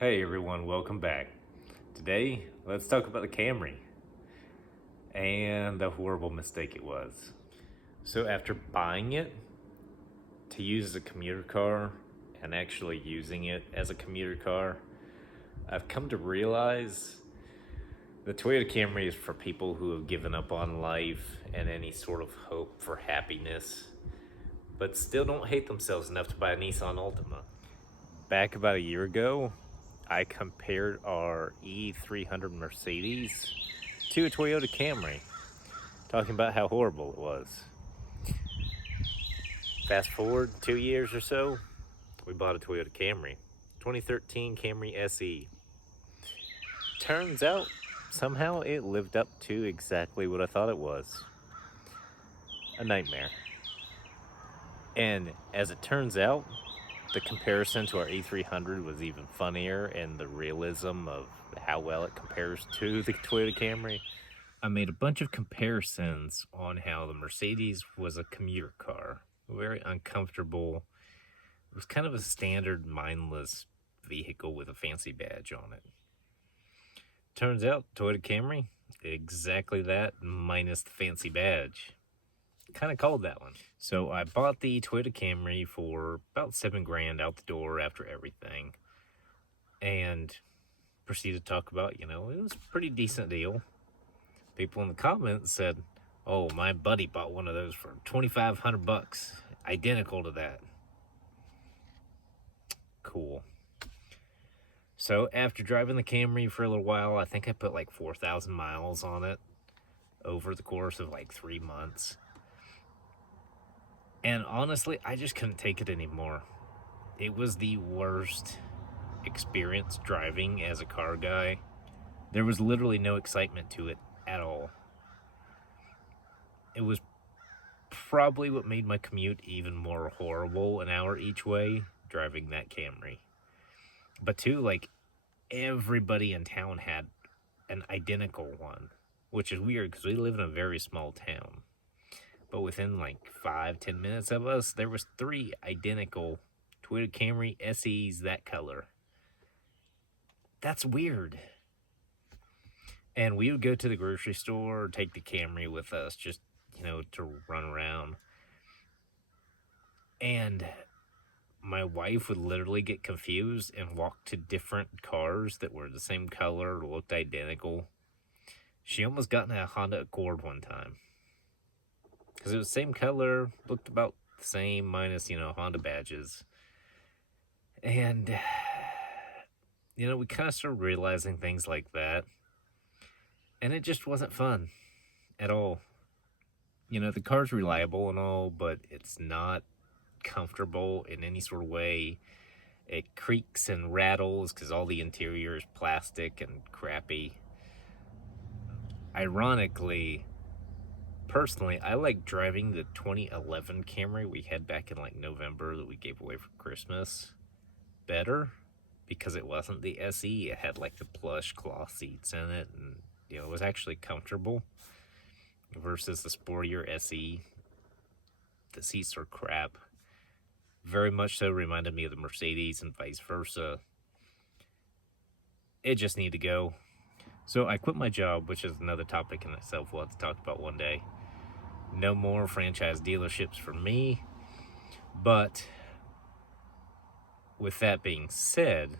Hey everyone, welcome back. Today, let's talk about the Camry and the horrible mistake it was. So, after buying it to use as a commuter car and actually using it as a commuter car, I've come to realize the Toyota Camry is for people who have given up on life and any sort of hope for happiness, but still don't hate themselves enough to buy a Nissan Altima. Back about a year ago, I compared our E300 Mercedes to a Toyota Camry, talking about how horrible it was. Fast forward 2 years or so, we bought a Toyota Camry, 2013 Camry SE. Turns out, somehow it lived up to exactly what I thought it was. A nightmare. And as it turns out, the comparison to our E300 was even funnier, and the realism of how well it compares to the Toyota Camry. I made a bunch of comparisons on how the Mercedes was a commuter car, very uncomfortable. It was kind of a standard mindless vehicle with a fancy badge on it. Turns out, Toyota Camry, exactly that, minus the fancy badge. Kind of called that one. So I bought the Toyota Camry for about $7,000 out the door after everything, and proceeded to talk about, it was a pretty decent deal. People in the comments said, "Oh, my buddy bought one of those for $2,500, identical to that." Cool. So after driving the Camry for a little while, I think I put like 4,000 miles on it over the course of like 3 months. And honestly, I just couldn't take it anymore. It was the worst experience driving as a car guy. There was literally no excitement to it at all. It was probably what made my commute even more horrible, an hour each way, driving that Camry. But too, like, everybody in town had an identical one, which is weird because we live in a very small town. But within like 5-10 minutes of us, there was 3 identical Toyota Camry SEs that color. That's weird. And we would go to the grocery store or take the Camry with us just, to run around. And my wife would literally get confused and walk to different cars that were the same color, looked identical. She almost got in a Honda Accord one time because it was the same color, looked about the same, minus, Honda badges. And, we kind of started realizing things like that. And it just wasn't fun at all. The car's reliable and all, but it's not comfortable in any sort of way. It creaks and rattles because all the interior is plastic and crappy. Ironically, personally, I like driving the 2011 Camry we had back in like November that we gave away for Christmas better because it wasn't the SE. It had like the plush cloth seats in it, and it was actually comfortable versus the sportier SE. The seats are crap. Very much so reminded me of the Mercedes and vice versa. It just needed to go. So I quit my job, which is another topic in itself we'll have to talk about one day. No more franchise dealerships for me. But with that being said,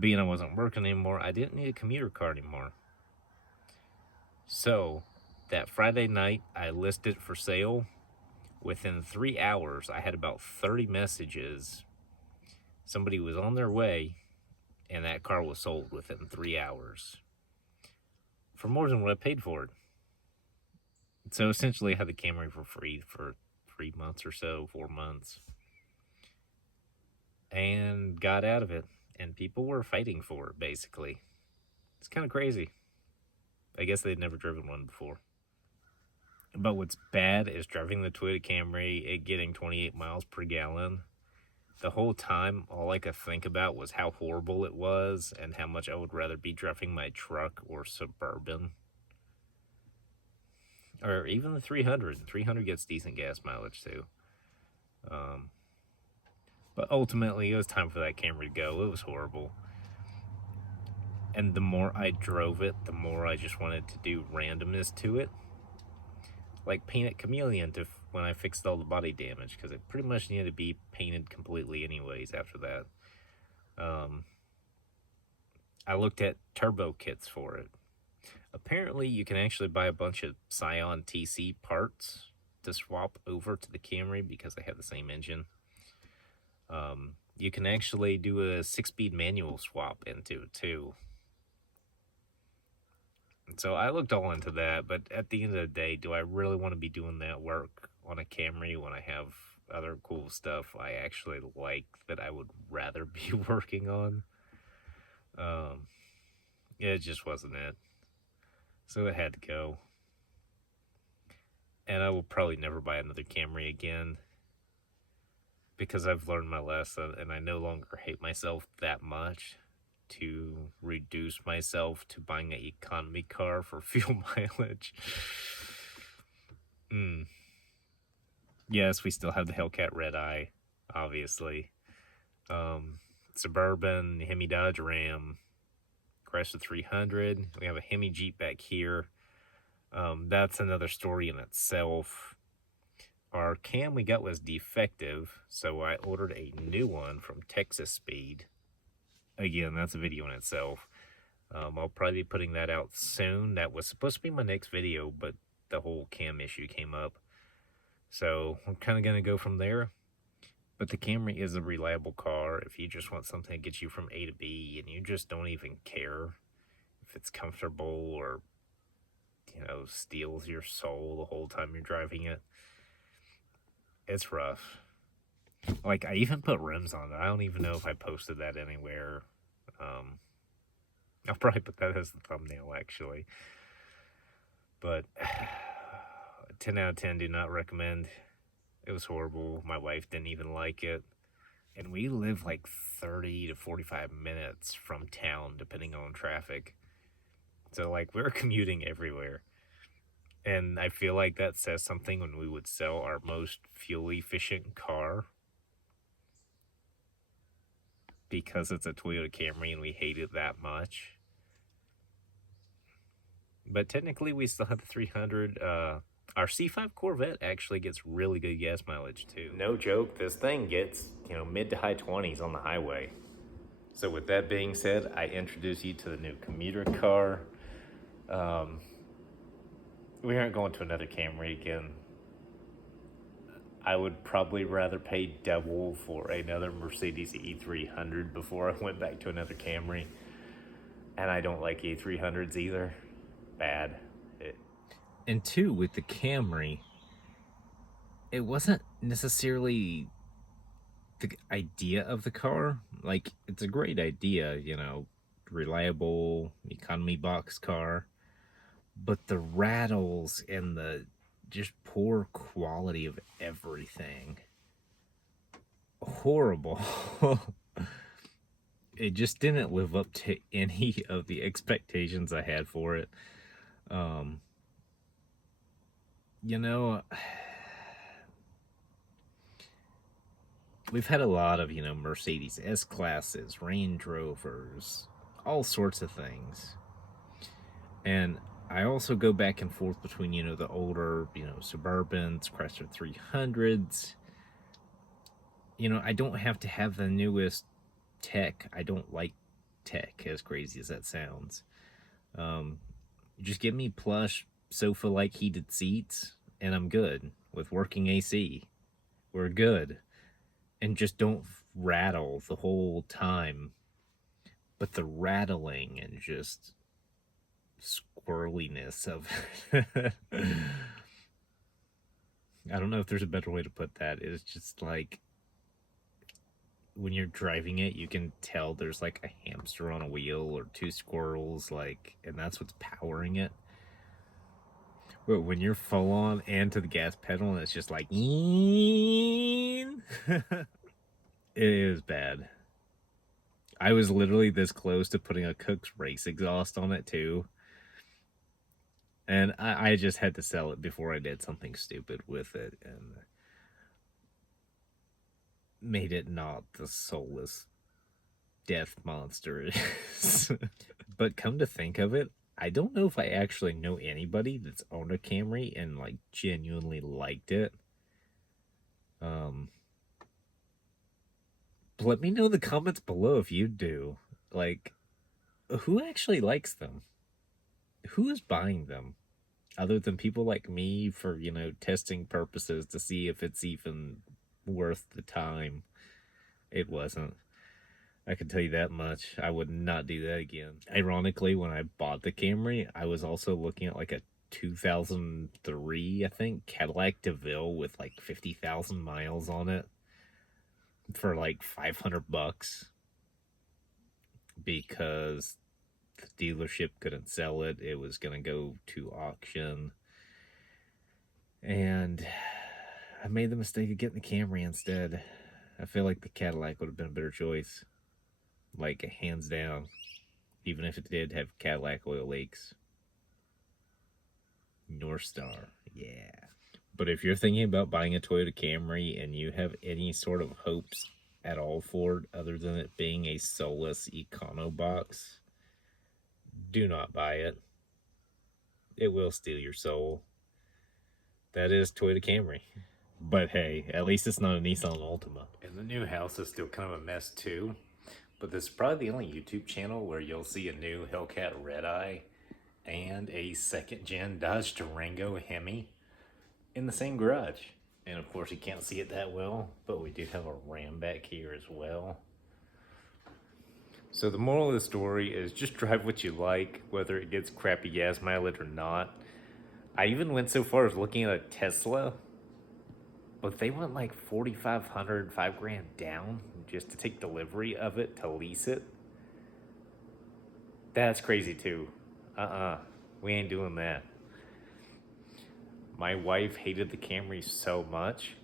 being I wasn't working anymore, I didn't need a commuter car anymore. So that Friday night, I listed it for sale. Within 3 hours, I had about 30 messages. Somebody was on their way, and that car was sold within 3 hours for more than what I paid for it. So essentially, I had the Camry for free for 3 months or so, 4 months, and got out of it. And people were fighting for it, basically. It's kind of crazy. I guess they'd never driven one before. But what's bad is driving the Toyota Camry, it getting 28 miles per gallon. The whole time, all I could think about was how horrible it was and how much I would rather be driving my truck or Suburban. Or even the 300. 300 gets decent gas mileage too. But ultimately, it was time for that Camry to go. It was horrible. And the more I drove it, the more I just wanted to do randomness to it. Like paint it chameleon to when I fixed all the body damage, because it pretty much needed to be painted completely anyways after that. I looked at turbo kits for it. Apparently, you can actually buy a bunch of Scion TC parts to swap over to the Camry because they have the same engine. You can actually do a 6-speed manual swap into it too. And so I looked all into that, but at the end of the day, do I really want to be doing that work on a Camry when I have other cool stuff I actually like that I would rather be working on? It just wasn't it. So it had to go. And I will probably never buy another Camry again because I've learned my lesson and I no longer hate myself that much to reduce myself to buying an economy car for fuel mileage. Yes, we still have the Hellcat Red Eye, obviously. Suburban, Hemi Dodge Ram, Chrysler 300. We have a Hemi Jeep back here. That's another story in itself. Our cam we got was defective, so I ordered a new one from Texas Speed. Again, that's a video in itself. I'll probably be putting that out soon. That was supposed to be my next video, but the whole cam issue came up. So I'm kind of going to go from there. But the Camry is a reliable car if you just want something that gets you from A to B and you just don't even care if it's comfortable or, steals your soul the whole time you're driving it. It's rough. Like, I even put rims on it. I don't even know if I posted that anywhere. I'll probably put that as the thumbnail, actually. But 10 out of 10, do not recommend. It was horrible. My wife didn't even like it. And we live like 30 to 45 minutes from town, depending on traffic. So, like, we're commuting everywhere. And I feel like that says something when we would sell our most fuel-efficient car because it's a Toyota Camry and we hate it that much. But technically, we still have the 300. Our C5 Corvette actually gets really good gas mileage, too. No joke, this thing gets, mid to high 20s on the highway. So with that being said, I introduce you to the new commuter car. We aren't going to another Camry again. I would probably rather pay double for another Mercedes E300 before I went back to another Camry. And I don't like E300s either. Bad. And two, with the Camry, it wasn't necessarily the idea of the car. Like, it's a great idea, reliable economy box car. But the rattles and the just poor quality of everything. Horrible. It just didn't live up to any of the expectations I had for it. We've had a lot of, Mercedes S-Classes, Range Rovers, all sorts of things. And I also go back and forth between, the older, Suburbans, Chrysler 300s. I don't have to have the newest tech. I don't like tech, as crazy as that sounds. Just give me plush, sofa-like heated seats, and I'm good. With working AC, we're good. And just don't rattle the whole time. But the rattling and just squirreliness of I don't know if there's a better way to put that. It's just like when you're driving it, you can tell there's like a hamster on a wheel or two squirrels, and that's what's powering it. But when you're full on and to the gas pedal and it's just like it is bad. I was literally this close to putting a Cook's race exhaust on it too. And I just had to sell it before I did something stupid with it and made it not the soulless death monster it is. But come to think of it, I don't know if I actually know anybody that's owned a Camry and like genuinely liked it. Let me know in the comments below if you do. Like, who actually likes them? Who is buying them? Other than people like me for, testing purposes to see if it's even worth the time. It wasn't. I can tell you that much. I would not do that again. Ironically, when I bought the Camry, I was also looking at like a 2003, I think, Cadillac DeVille with like 50,000 miles on it for like $500 because the dealership couldn't sell it. It was going to go to auction. And I made the mistake of getting the Camry instead. I feel like the Cadillac would have been a better choice. Like, hands down. Even if it did have Cadillac oil leaks. North Star, yeah. But if you're thinking about buying a Toyota Camry and you have any sort of hopes at all for it, other than it being a soulless econo box, do not buy it. It will steal your soul. That is Toyota Camry. But hey, at least it's not a Nissan Altima. And the new house is still kind of a mess too. But this is probably the only YouTube channel where you'll see a new Hellcat Red Eye and a second-gen Dodge Durango Hemi in the same garage. And of course you can't see it that well, but we do have a Ram back here as well. So the moral of the story is just drive what you like, whether it gets crappy gas mileage or not. I even went so far as looking at a Tesla, but they want like $4,500, $5,000 down just to take delivery of it, to lease it. That's crazy too. We ain't doing that. My wife hated the Camry so much,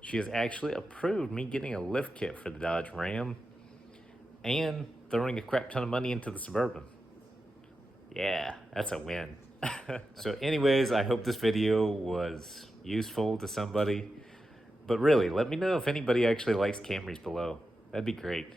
she has actually approved me getting a lift kit for the Dodge Ram and throwing a crap ton of money into the Suburban. Yeah, that's a win. So anyways, I hope this video was useful to somebody. But really, let me know if anybody actually likes Camrys below. That'd be great.